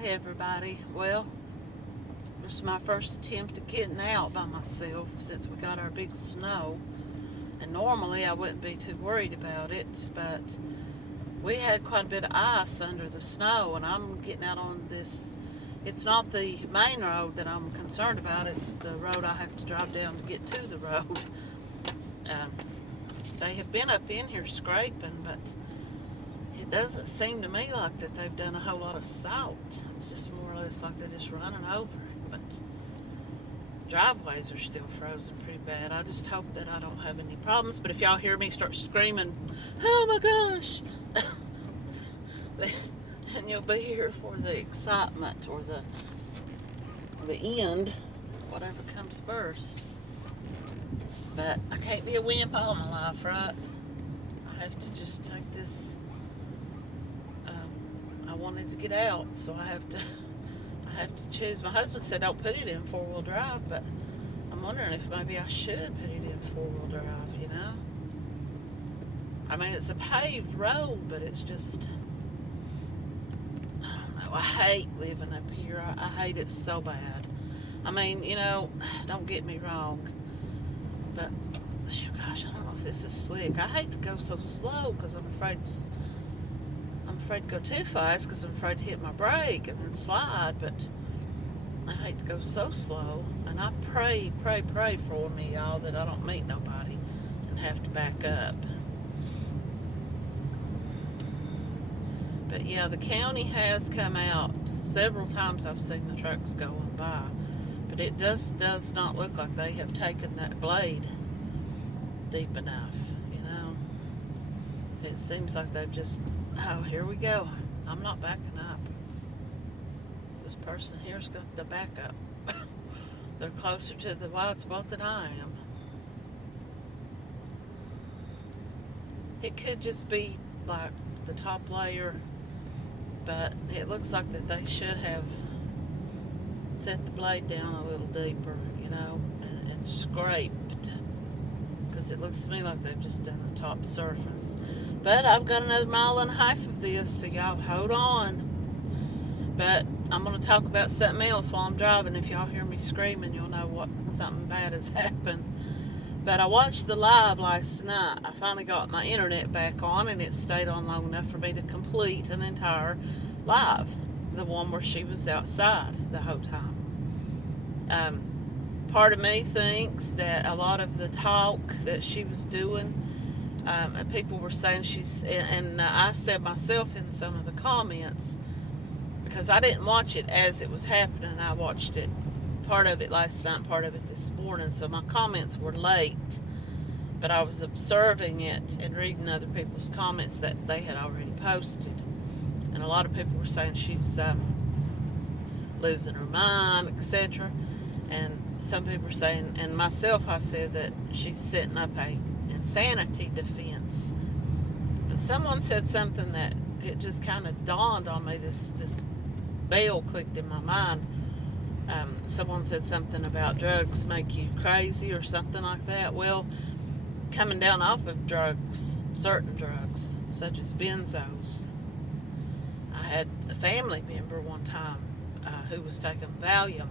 Hey everybody. Well, this is my first attempt at getting out by myself since we got our big snow. And normally I wouldn't be too worried about it, but we had quite a bit of ice under the snow, and I'm getting out on this. It's not the main road that I'm concerned about, it's the road I have to drive down to get to the road. They have been up in here scraping, but it doesn't seem to me like that they've done a whole lot of salt. It's just more or less like they're just running over it. But driveways are still frozen pretty bad. I just hope that I don't have any problems. But if y'all hear me start screaming, oh my gosh, then you'll be here for the excitement or the end, whatever comes first. But I can't be a wimp all my life, right? I have to just take this. I wanted to get out, so I have to choose. My husband said don't put it in four-wheel drive, but I'm wondering if maybe I should put it in four-wheel drive, you know? I mean, it's a paved road, but it's just, I don't know. I hate living up here. I hate it so bad. I mean, you know, don't get me wrong, but gosh, I don't know if this is slick. I hate to go so slow because I'm afraid to go too fast because I'm afraid to hit my brake and then slide, but I hate to go so slow, and I pray for me, y'all, that I don't meet nobody and have to back up. But yeah, the county has come out several times. I've seen the trucks going by, but it does not look like they have taken that blade deep enough, you know. It seems like they've just, oh, here we go. I'm not backing up. This person here's got the backup. They're closer to the wide spot than I am. It could just be like the top layer, but it looks like that they should have set the blade down a little deeper, you know, and scraped. Because it looks to me like they've just done the top surface. But I've got another mile and a half of this, so y'all hold on. But I'm going to talk about something else while I'm driving. If y'all hear me screaming, you'll know something bad has happened. But I watched the live last night. I finally got my internet back on, and it stayed on long enough for me to complete an entire live. The one where she was outside the whole time. Part of me thinks that a lot of the talk that she was doing, people were saying and I said myself in some of the comments, because I didn't watch it as it was happening. I watched it, part of it last night, part of it this morning, so my comments were late, but I was observing it and reading other people's comments that they had already posted, and a lot of people were saying she's losing her mind, etc., and some people were saying, and myself, I said that she's setting up a insanity defense. But someone said something that it just kind of dawned on me. This bell clicked in my mind. Someone said something about drugs make you crazy or something like that. Well, coming down off of drugs, certain drugs, such as benzos. I had a family member one time who was taking Valium,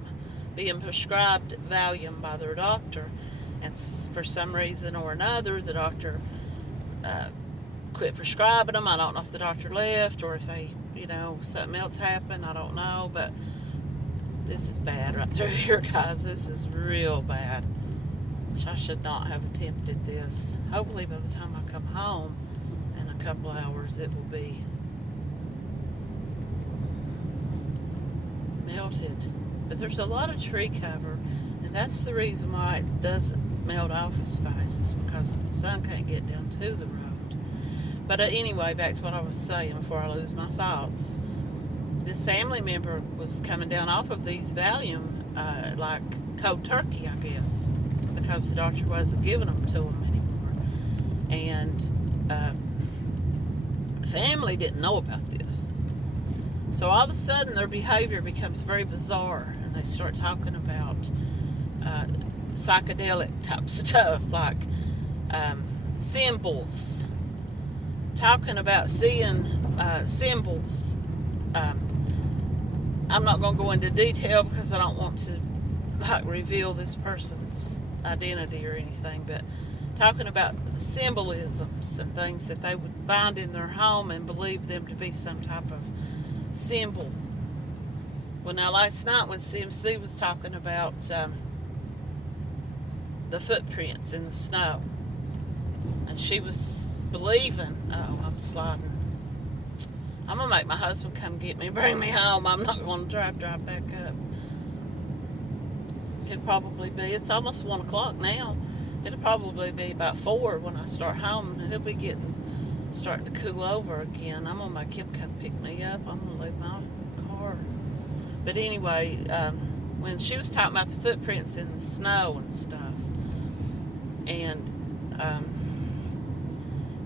being prescribed Valium by their doctor, and for some reason or another the doctor quit prescribing them. I don't know if the doctor left or if they, you know, something else happened. I don't know, but this is bad right through here, guys. This is real bad. I should not have attempted this. Hopefully by the time I come home in a couple hours it will be melted. But there's a lot of tree cover, and that's the reason why it doesn't melt off as fast, is because the sun can't get down to the road. But anyway, back to what I was saying before I lose my thoughts. This family member was coming down off of these Valium like cold turkey, I guess, because the doctor wasn't giving them to them anymore. And family didn't know about this. So all of a sudden their behavior becomes very bizarre, and they start talking about psychedelic type stuff, like symbols, talking about seeing symbols, I'm not going to go into detail because I don't want to reveal this person's identity or anything, but talking about symbolisms and things that they would find in their home and believe them to be some type of symbol. Well, now last night when CMC was talking about the footprints in the snow, and she was believing, I'm sliding. I'm going to make my husband come get me, bring me home. I'm not going to drive back up. It'll probably be, it's almost 1 o'clock now. It'll probably be about 4 when I start home, and he'll be starting to cool over again. I'm going to make him come pick me up. I'm going to leave my car. But anyway, when she was talking about the footprints in the snow and stuff, and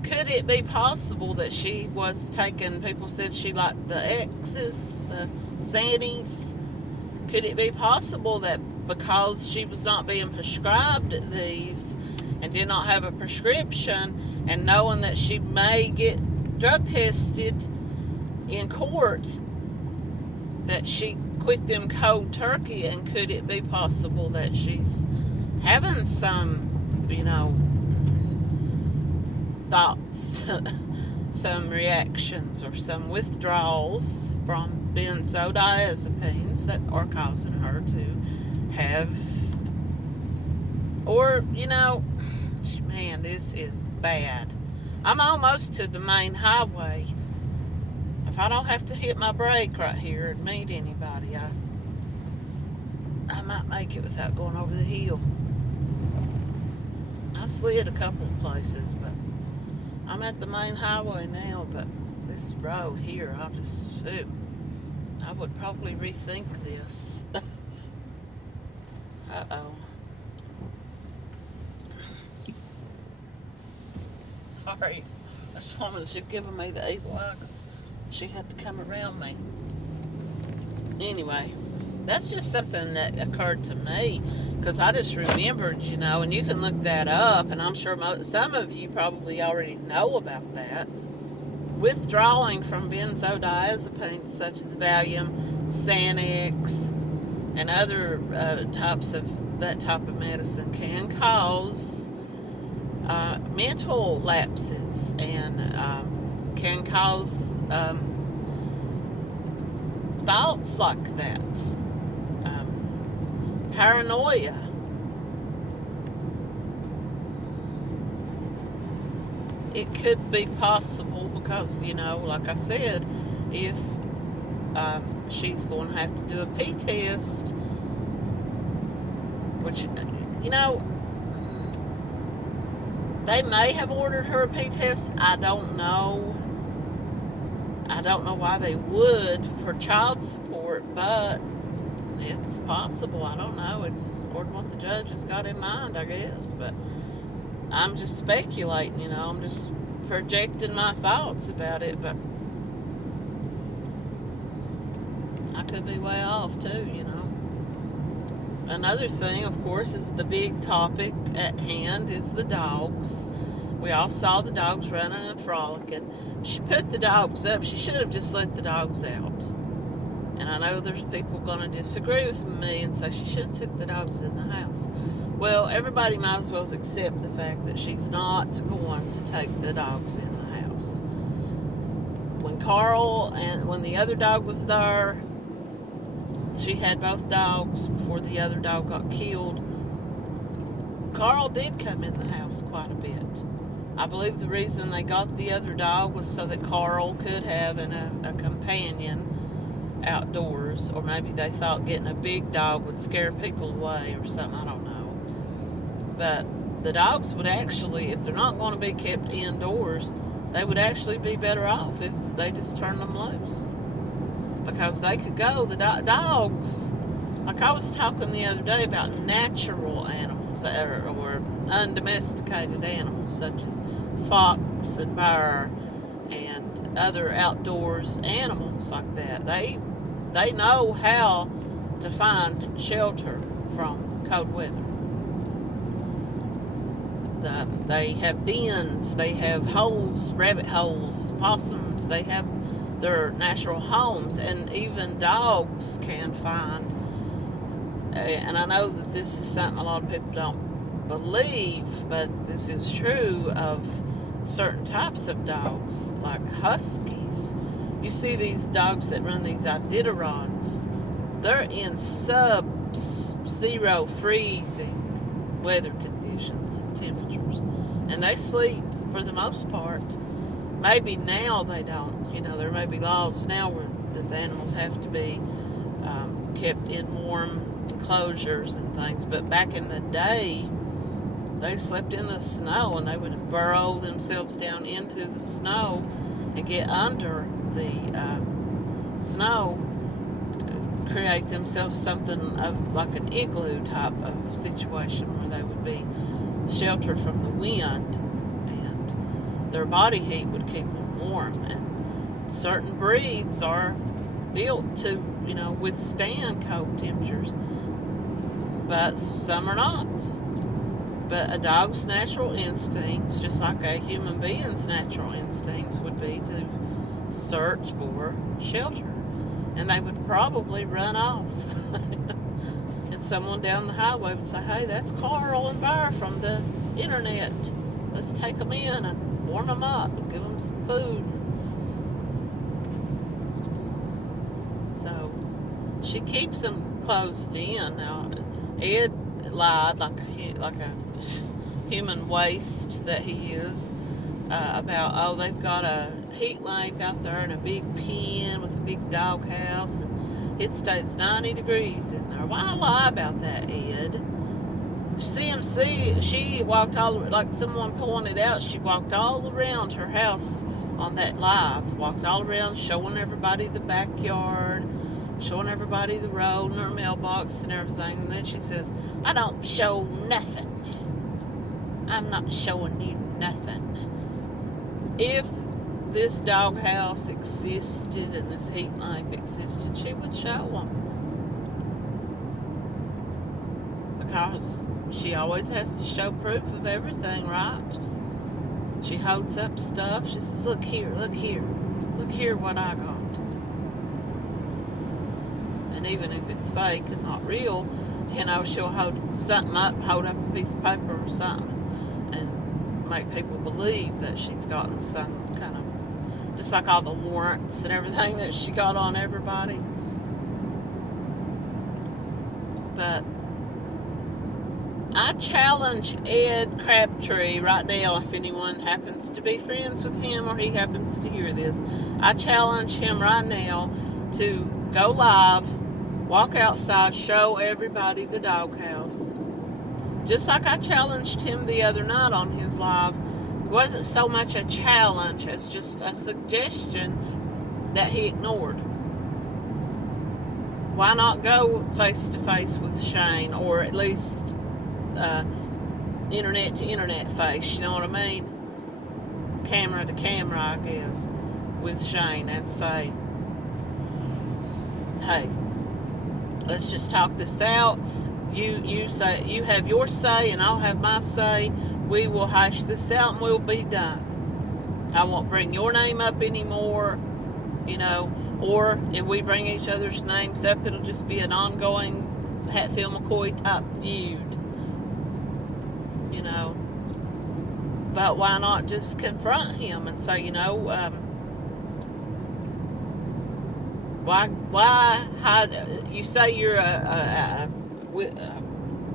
could it be possible that she was taking, people said she liked the X's, the Sannies. Could it be possible that because she was not being prescribed these and did not have a prescription, and knowing that she may get drug tested in court, that she quit them cold turkey? And could it be possible that she's having some, thoughts, some reactions, or some withdrawals from benzodiazepines that are causing her to have, or, man, this is bad. I'm almost to the main highway. If I don't have to hit my brake right here and meet anybody, I might make it without going over the hill. I slid a couple of places, but I'm at the main highway now. But this road here, I would probably rethink this. Uh-oh. Sorry. This woman should give me the evil eye because she had to come around me. Anyway, that's just something that occurred to me because I just remembered, and you can look that up, and I'm sure some of you probably already know about that. Withdrawing from benzodiazepines such as Valium, Xanax, and other types of that type of medicine can cause mental lapses and can cause thoughts like that, paranoia. It could be possible because, like I said, if she's going to have to do a P test, which, they may have ordered her a P test. I don't know. I don't know why they would for child support, but it's possible. I don't know. It's according to what the judge has got in mind, I guess. But I'm just speculating, I'm just projecting my thoughts about it, but I could be way off too, Another thing, of course, is the big topic at hand is the dogs. We all saw the dogs running and frolicking. She put the dogs up. She should have just let the dogs out. And I know there's people going to disagree with me and say she should have took the dogs in the house. Well, everybody might as well accept the fact that she's not going to take the dogs in the house. When the other dog was there, she had both dogs before the other dog got killed. Carl did come in the house quite a bit. I believe the reason they got the other dog was so that Carl could have a companion outdoors, or maybe they thought getting a big dog would scare people away or something, I don't know. But the dogs would actually, if they're not going to be kept indoors, they would actually be better off if they just turned them loose. Because they could go, the dogs, like I was talking the other day about natural animals or undomesticated animals such as fox and bear and other outdoors animals like that. They know how to find shelter from cold weather. They have dens, they have holes, rabbit holes, possums, they have their natural homes, and even dogs can find. And I know that this is something a lot of people don't believe, but this is true of certain types of dogs, like huskies. You see these dogs that run these Iditarods, they're in sub-zero freezing weather conditions and temperatures, and they sleep for the most part. Maybe now they don't. You know, there may be laws now where that the animals have to be kept in warm enclosures and things, but back in the day, they slept in the snow, and they would burrow themselves down into the snow and get under the snow, create themselves something of like an igloo type of situation where they would be sheltered from the wind, and their body heat would keep them warm. And certain breeds are built to, you know, withstand cold temperatures, but some are not. But a dog's natural instincts, just like a human being's natural instincts, would be to search for shelter. And they would probably run off. And someone down the highway would say, hey, that's Carl and Bear from the internet. Let's take them in and warm them up and give them some food. So she keeps them closed in. Now, Ed lied like a human waste that he is about, oh, they've got a heat lamp out there in a big pen with a big dog house, and it stays 90 degrees in there. Why lie about that, Ed? CMC, she walked all, like someone pointed out, she walked all around her house on that live, walked all around showing everybody the backyard, showing everybody the road and her mailbox and everything. And then she says, I don't show nothing. I'm not showing you nothing. If this doghouse existed and this heat lamp existed, she would show them. Because she always has to show proof of everything, right? She holds up stuff. She says, look here, look here. Look here what I got. And even if it's fake and not real, you know, she'll hold something up, hold up a piece of paper or something, and make people believe that she's gotten some kind of, just like all the warrants and everything that she got on everybody. But I challenge Ed Crabtree right now, if anyone happens to be friends with him or he happens to hear this, I challenge him right now to go live, walk outside, show everybody the doghouse. Just like I challenged him the other night on his live. It wasn't so much a challenge as just a suggestion that he ignored. Why not go face to face with Shane, or at least internet to internet face, you know what I mean? Camera to camera, I guess, with Shane, and say, hey, let's just talk this out. You say, you have your say and I'll have my say. We will hash this out and we'll be done. I won't bring your name up anymore, you know, or if we bring each other's names up, it'll just be an ongoing Hatfield McCoy type feud, you know. But why not just confront him and say, you know, how you say you're a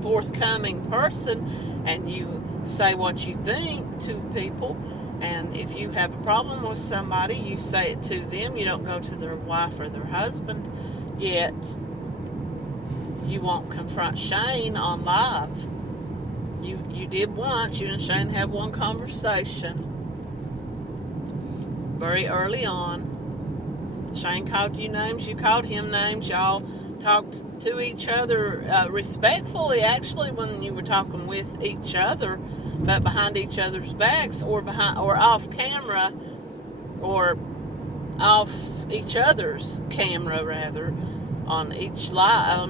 forthcoming person and you say what you think to people, and if you have a problem with somebody, you say it to them. You don't go to their wife or their husband. Yet you won't confront Shane on live. You did once. You and Shane had one conversation very early on. Shane called you names, you called him names. Y'all talked to each other respectfully, actually, when you were talking with each other, but behind each other's backs, or off camera, or off each other's camera, rather, on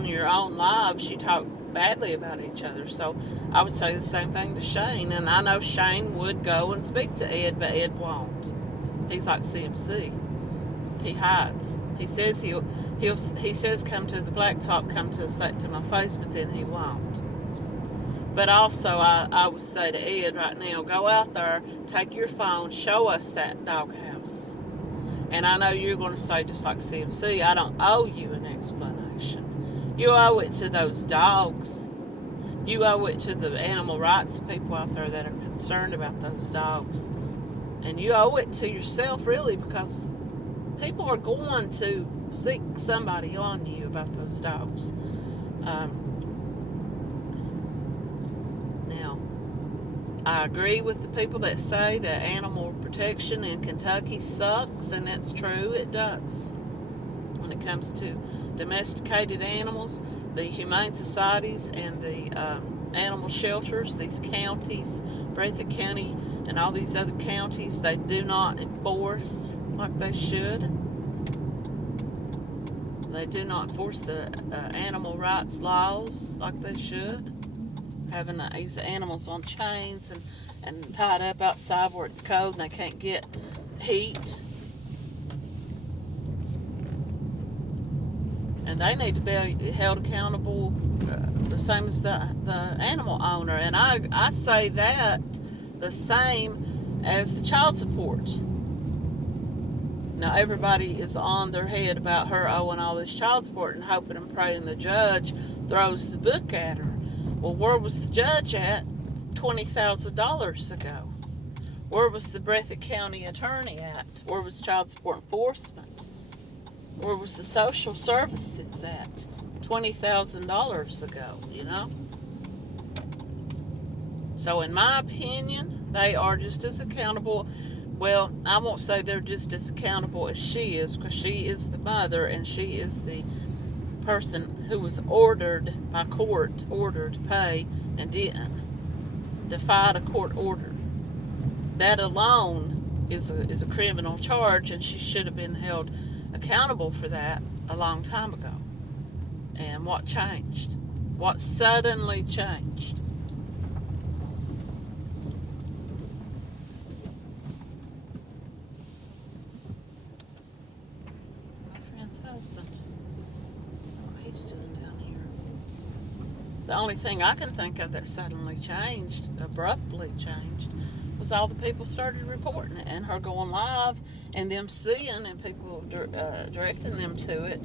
your own lives. You talked badly about each other. So I would say the same thing to Shane, and I know Shane would go and speak to Ed, but Ed won't. He's like CMC. He hides. He says he says come to the blacktop, come to my face, but then he won't. But also, I would say to Ed right now, go out there, take your phone, show us that doghouse. And I know you're going to say, just like CMC, I don't owe you an explanation. You owe it to those dogs. You owe it to the animal rights people out there that are concerned about those dogs. And you owe it to yourself, really, because people are going to seek somebody on you about those dogs. Now, I agree with the people that say that animal protection in Kentucky sucks, and that's true, it does. When it comes to domesticated animals, the humane societies and the animal shelters, these counties, Breathitt County and all these other counties, they do not enforce like they should. They do not enforce the animal rights laws like they should. Having these animals on chains and tied up outside where it's cold and they can't get heat. And they need to be held accountable the same as the animal owner. And I say that the same as the child support. Now, everybody is on their head about her owing all this child support and hoping and praying the judge throws the book at her. Well, where was the judge at $20,000 ago? Where was the Breathitt County attorney at? Where was child support enforcement? Where was the social services at $20,000 ago, you know? So in my opinion, they are just as accountable. Well, I won't say they're just as accountable as she is, because she is the mother and she is the person who was ordered by court, ordered to pay, and didn't. Defied a court order. That alone is a criminal charge, and she should have been held accountable for that a long time ago. And what changed? What suddenly changed? My friend's husband. What he's doing down here. The only thing I can think of that suddenly changed, abruptly changed, was all the people started reporting it, and her going live, and them seeing, and people directing them to it.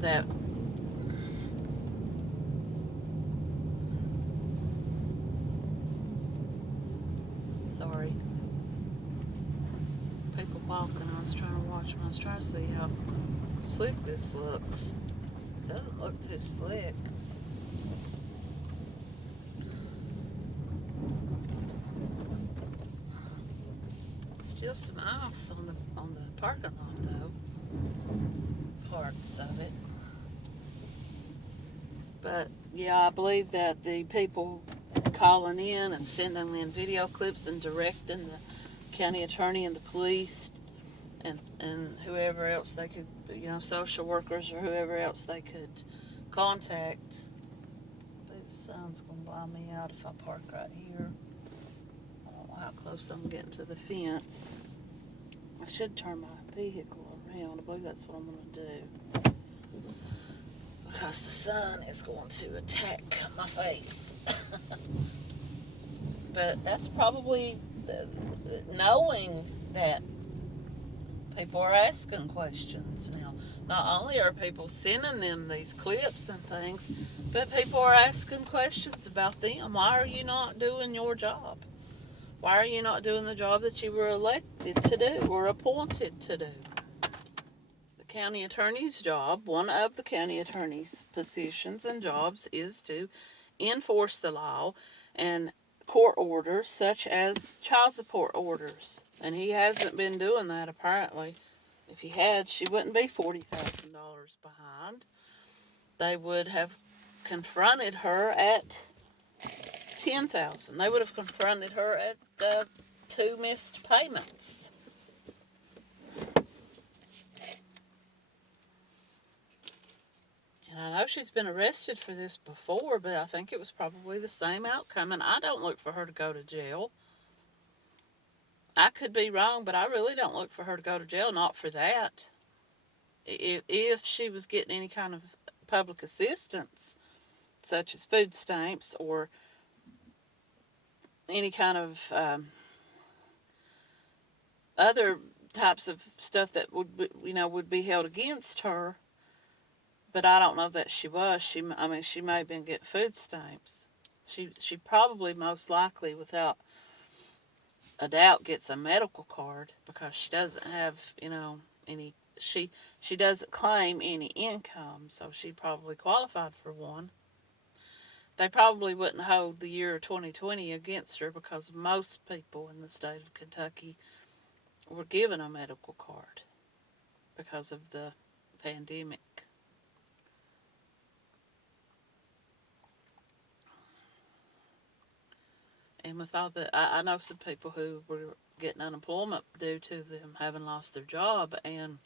That sorry, people walking. I was trying to watch them. I was trying to see how slick this looks. It doesn't look too slick. Still some ice on the parking lot though. Parts of it. But yeah, I believe that the people calling in and sending in video clips and directing the county attorney and the police and whoever else they could, social workers or whoever else they could contact. The sun's gonna blind me out if I park right here. I don't know how close I'm getting to the fence. I should turn my vehicle around. I believe that's what I'm gonna do. Because the sun is going to attack my face. But that's probably knowing that people are asking questions now. Not only are people sending them these clips and things, but people are asking questions about them. Why are you not doing your job? Why are you not doing the job that you were elected to do or appointed to do? County attorney's job, one of the county attorney's positions and jobs, is to enforce the law and court orders such as child support orders. And he hasn't been doing that, apparently. If he had, she wouldn't be $40,000 behind. They would have confronted her at $10,000. They would have confronted her at 2 missed payments. And I know she's been arrested for this before, but I think it was probably the same outcome. And I don't look for her to go to jail. I could be wrong, but I really don't look for her to go to jail, not for that. If she was getting any kind of public assistance, such as food stamps or any kind of other types of stuff that would be held against her, but I don't know that she was. She may have been getting food stamps. She probably most likely, without a doubt, gets a medical card because she doesn't have any. She doesn't claim any income, so she probably qualified for one. They probably wouldn't hold the year 2020 against her because most people in the state of Kentucky were given a medical card because of the pandemic. And with all the, I know some people who were getting unemployment due to them having lost their job, and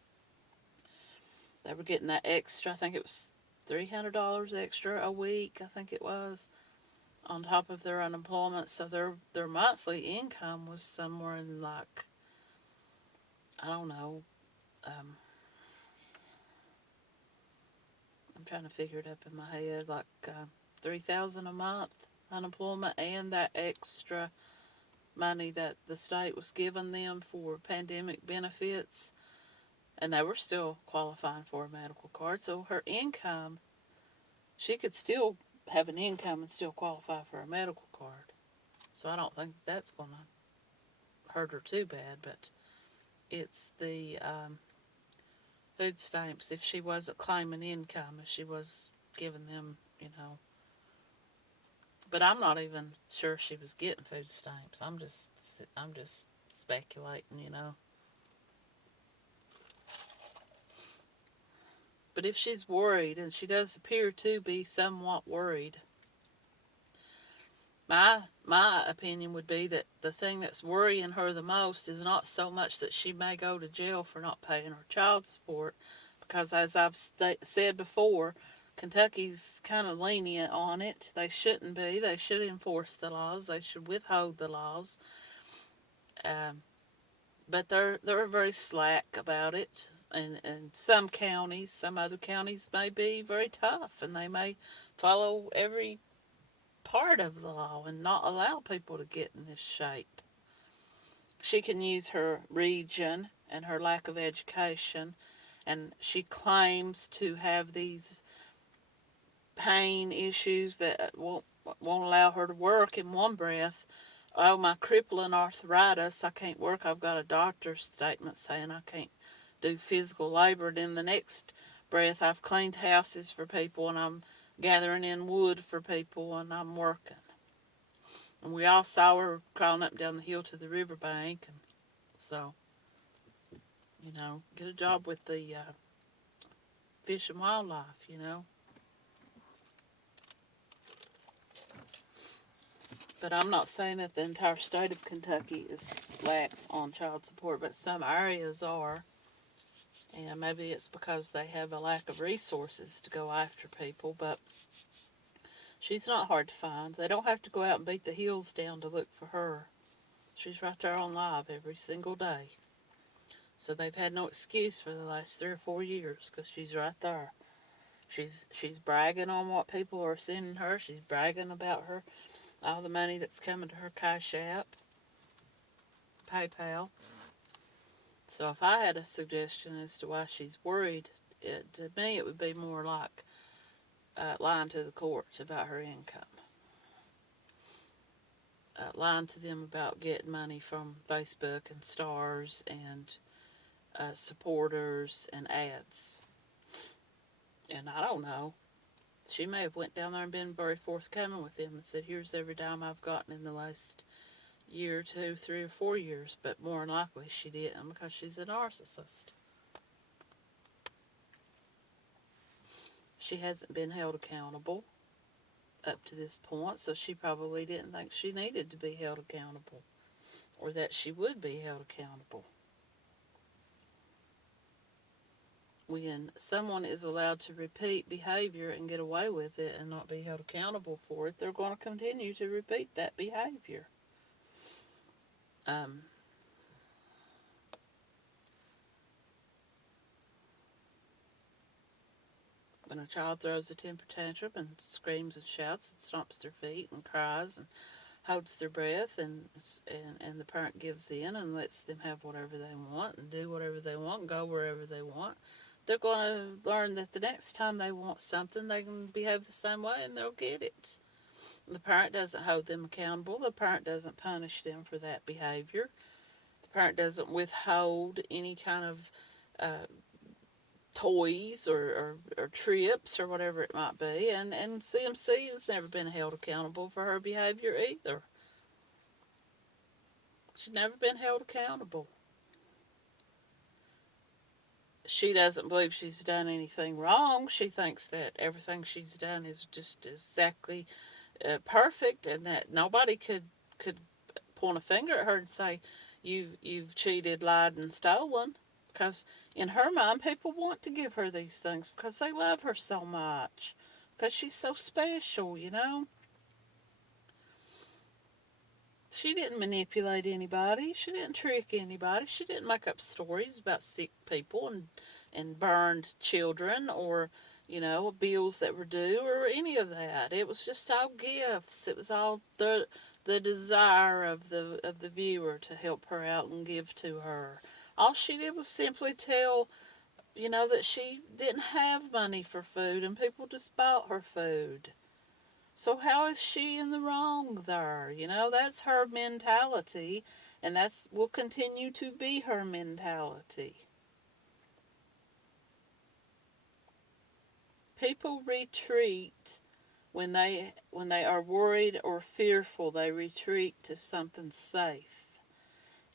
they were getting that extra. I think it was $300 extra a week. I think it was on top of their unemployment. So their monthly income was somewhere in like, I don't know. I'm trying to figure it up in my head, like $3,000 a month unemployment, and that extra money that the state was giving them for pandemic benefits, and they were still qualifying for a medical card. So her income, she could still have an income and still qualify for a medical card. So I don't think that's going to hurt her too bad, but it's the food stamps. If she wasn't claiming income, if she was giving them. But I'm not even sure she was getting food stamps. I'm just speculating. But if she's worried, and she does appear to be somewhat worried, my opinion would be that the thing that's worrying her the most is not so much that she may go to jail for not paying her child support, because as I've said before, Kentucky's kind of lenient on it. They shouldn't be. They should enforce the laws. They should withhold the laws. But they're very slack about it. And some other counties may be very tough, and they may follow every part of the law and not allow people to get in this shape. She can use her region and her lack of education, and she claims to have these pain issues that won't allow her to work in one breath. Oh, my crippling arthritis, I can't work. I've got a doctor's statement saying I can't do physical labor. And in the next breath, I've cleaned houses for people, and I'm gathering in wood for people, and I'm working. And we all saw her crawling up and down the hill to the riverbank. And so, get a job with the Fish and Wildlife. But I'm not saying that the entire state of Kentucky is lax on child support, but some areas are. And maybe it's because they have a lack of resources to go after people, but she's not hard to find. They don't have to go out and beat the hills down to look for her. She's right there on live every single day. So they've had no excuse for the last 3 or 4 years because she's right there. She's bragging on what people are sending her. She's bragging about all the money that's coming to her Cash App, PayPal. So if I had a suggestion as to why she's worried, to me it would be more like lying to the courts about her income. Lying to them about getting money from Facebook and stars and supporters and ads. And I don't know. She may have went down there and been very forthcoming with them and said, here's every dime I've gotten in the last year or 2, 3 or 4 years. But more than likely she didn't, because she's a narcissist. She hasn't been held accountable up to this point, so she probably didn't think she needed to be held accountable, or that she would be held accountable. When someone is allowed to repeat behavior and get away with it and not be held accountable for it, they're going to continue to repeat that behavior. When a child throws a temper tantrum and screams and shouts and stomps their feet and cries and holds their breath, and the parent gives in and lets them have whatever they want and do whatever they want and go wherever they want, they're going to learn that the next time they want something, they can behave the same way and they'll get it. The parent doesn't hold them accountable. The parent doesn't punish them for that behavior. The parent doesn't withhold any kind of uh, toys or trips or whatever it might be. And CMC has never been held accountable for her behavior either. She's never been held accountable. She doesn't believe she's done anything wrong. She thinks that everything she's done is just exactly perfect, and that nobody could point a finger at her and say you've cheated, lied, and stolen. Because in her mind, people want to give her these things because they love her so much, because she's so special, you know. She didn't manipulate anybody. She didn't trick anybody. She didn't make up stories about sick people and burned children, or, you know, bills that were due, or any of that. It was just all gifts. It was all the desire of the viewer to help her out and give to her. All she did was simply tell, you know, that she didn't have money for food and people just bought her food. So how is she in the wrong there? You know, that's her mentality, and that's will continue to be her mentality. People retreat when they are worried or fearful. They retreat to something safe.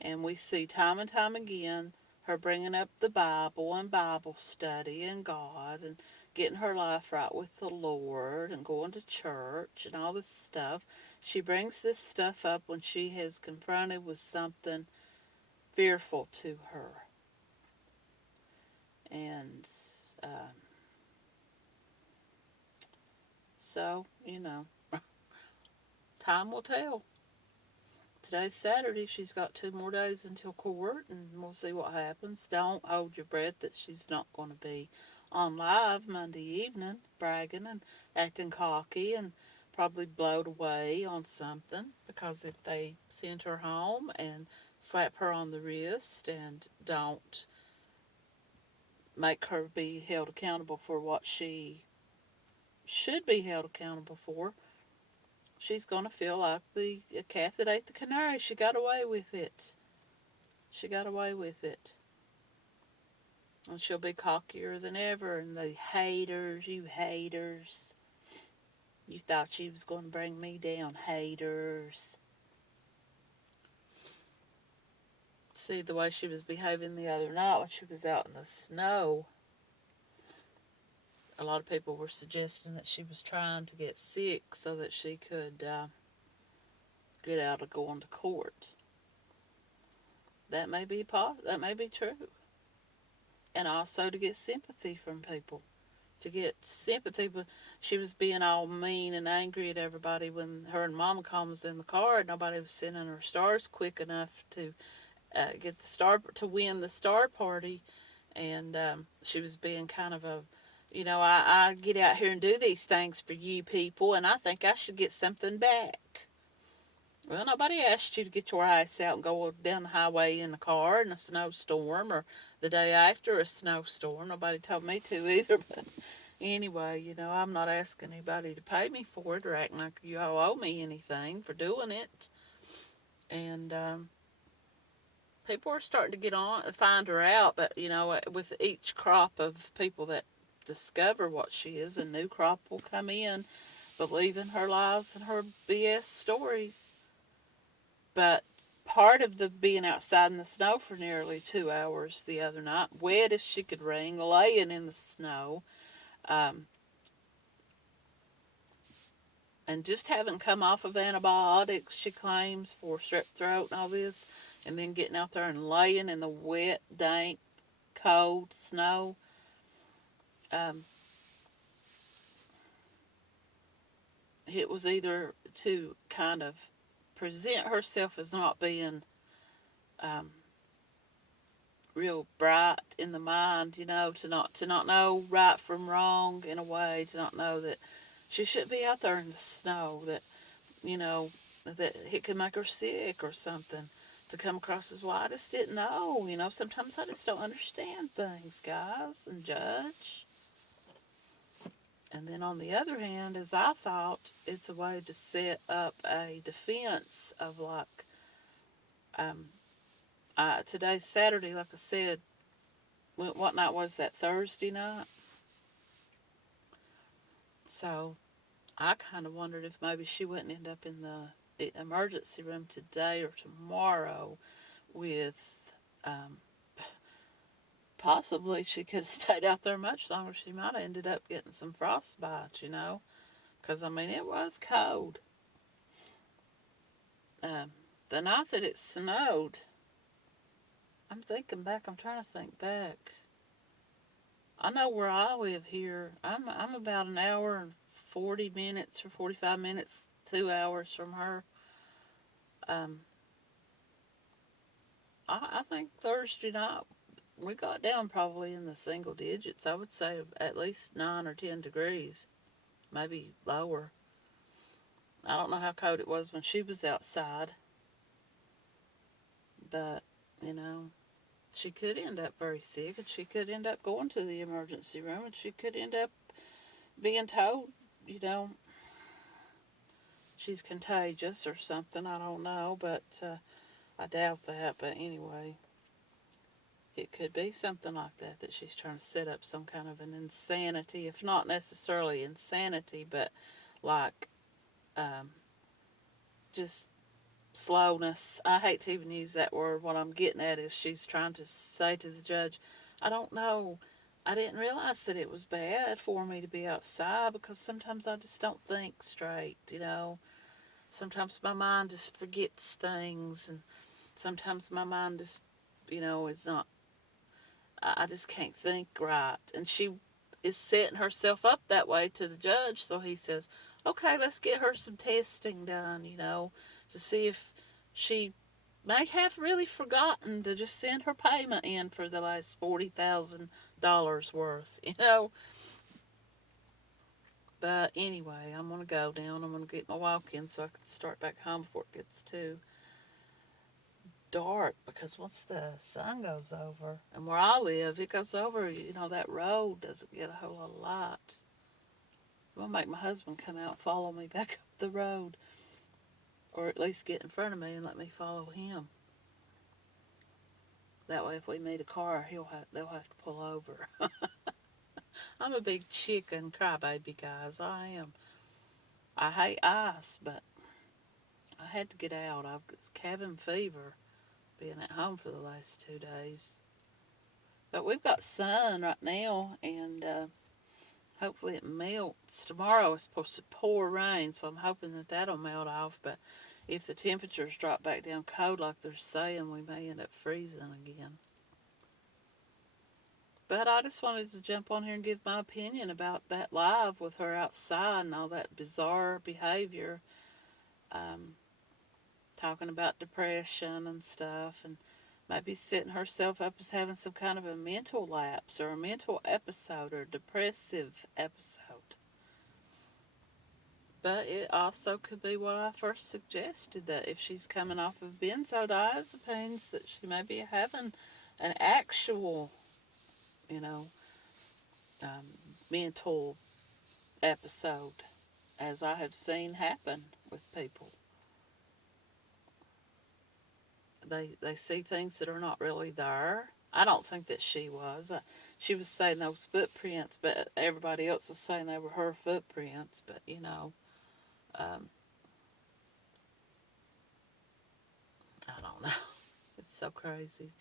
And we see time and time again her bringing up the Bible and Bible study and God and getting her life right with the Lord and going to church and all this stuff. She brings this stuff up when she has confronted with something fearful to her. And so, you know, time will tell. Today's Saturday. She's got 2 more days until court, and we'll see what happens. Don't hold your breath that she's not going to be on live Monday evening, bragging and acting cocky and probably blowed away on something. Because if they send her home and slap her on the wrist and don't make her be held accountable for what she should be held accountable for, she's going to feel like the cat that ate the canary. She got away with it. She got away with it. And she'll be cockier than ever. And the haters, you haters. You thought she was going to bring me down, haters. See the way she was behaving the other night when she was out in the snow. A lot of people were suggesting that she was trying to get sick so that she could get out of going to court. That may be that may be true. And also to get sympathy from people. To get sympathy, but she was being all mean and angry at everybody when her and Mama comes in the car, and nobody was sending her stars quick enough to get the star to win the star party, and she was being kind of a, you know, I get out here and do these things for you people, and I think I should get something back. Well, nobody asked you to get your ass out and go down the highway in a car in a snowstorm or the day after a snowstorm. Nobody told me to either, but anyway, you know, I'm not asking anybody to pay me for it or acting like you all owe me anything for doing it. And people are starting to get on, find her out, but, you know, with each crop of people that discover what she is, a new crop will come in believing her lies and her BS stories. But part of the being outside in the snow for nearly 2 hours the other night, wet as she could wring, laying in the snow, and just having come off of antibiotics, she claims, for strep throat and all this, and then getting out there and laying in the wet, dank, cold snow. It was either to kind of present herself as not being real bright in the mind, to not know right from wrong in a way, to not know that she shouldn't be out there in the snow, that you know that it could make her sick or something. To come across as, well, I just didn't know. Sometimes I just don't understand things, guys, and judge. And then on the other hand, as I thought, it's a way to set up a defense of like, um, today's Saturday, like I said. What night was that? Thursday night. So I kind of wondered if maybe she wouldn't end up in the emergency room today or tomorrow with, um, possibly she could have stayed out there much longer. She might have ended up getting some frostbite. Because, I mean, it was cold. Um, the night that it snowed, I'm thinking back, I'm trying to think back. I know where I live here, I'm about an hour and 40 minutes or 45 minutes, 2 hours from her. Um, I think Thursday night we got down probably in the single digits. I would say at least 9 or 10 degrees, maybe lower. I don't know how cold it was when she was outside, but you know, she could end up very sick, and she could end up going to the emergency room, and she could end up being told, you know, she's contagious or something. I don't know, but I doubt that. But anyway, it could be something like that, that she's trying to set up some kind of an insanity, if not necessarily insanity, but like, um, just slowness. I hate to even use that word. What I'm getting at is she's trying to say to the judge, I don't know. I didn't realize that it was bad for me to be outside, because sometimes I just don't think straight. Sometimes my mind just forgets things, and sometimes my mind just, is not, I just can't think right. And she is setting herself up that way to the judge, so he says, okay, let's get her some testing done, to see if she may have really forgotten to just send her payment in for the last $40,000 worth. But anyway, I'm going to go down. I'm going to get my walk in so I can start back home before it gets too dark, because once the sun goes over, and where I live, it goes over, that road doesn't get a whole lot of light. I'm going to make my husband come out and follow me back up the road, or at least get in front of me and let me follow him. That way, if we meet a car, they'll have to pull over. I'm a big chicken crybaby, guys. I am. I hate ice, but I had to get out. I've got cabin fever, being at home for the last 2 days. But we've got sun right now, and hopefully it melts. Tomorrow it's supposed to pour rain, so I'm hoping that that'll melt off. But if the temperatures drop back down cold like they're saying, we may end up freezing again. But I just wanted to jump on here and give my opinion about that live with her outside and all that bizarre behavior, talking about depression and stuff, and maybe setting herself up as having some kind of a mental lapse or a mental episode or a depressive episode. But it also could be what I first suggested, that if she's coming off of benzodiazepines, that she may be having an actual, you know, mental episode, as I have seen happen with people. They see things that are not really there. I don't think that she was. She was saying those footprints, but everybody else was saying they were her footprints. But um, I don't know. It's so crazy.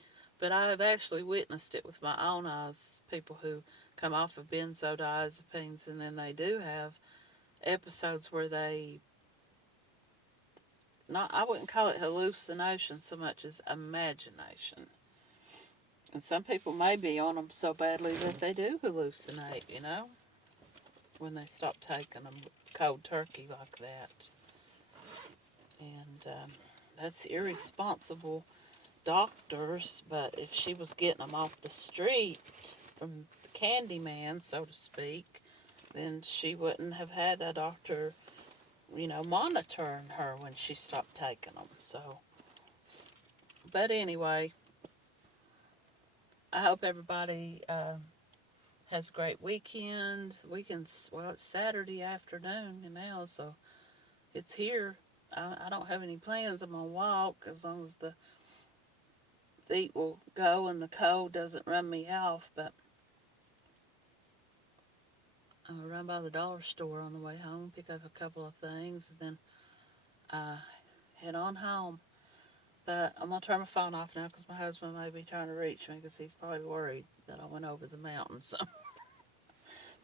But I have actually witnessed it with my own eyes. People who come off of benzodiazepines, and then they do have episodes where they, not, I wouldn't call it hallucination so much as imagination. And some people may be on them so badly that they do hallucinate, when they stop taking them cold turkey like that. And that's irresponsible doctors, but if she was getting them off the street from the candy man, so to speak, then she wouldn't have had a doctor, monitoring her when she stopped taking them. So, but anyway, I hope everybody has a great weekend. Well, it's Saturday afternoon now, so it's here. I don't have any plans. I'm going to walk as long as the feet will go and the cold doesn't run me off. But I'm going to run by the dollar store on the way home, pick up a couple of things, and then head on home. But I'm going to turn my phone off now because my husband may be trying to reach me because he's probably worried that I went over the mountain. So.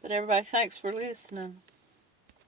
But everybody, thanks for listening.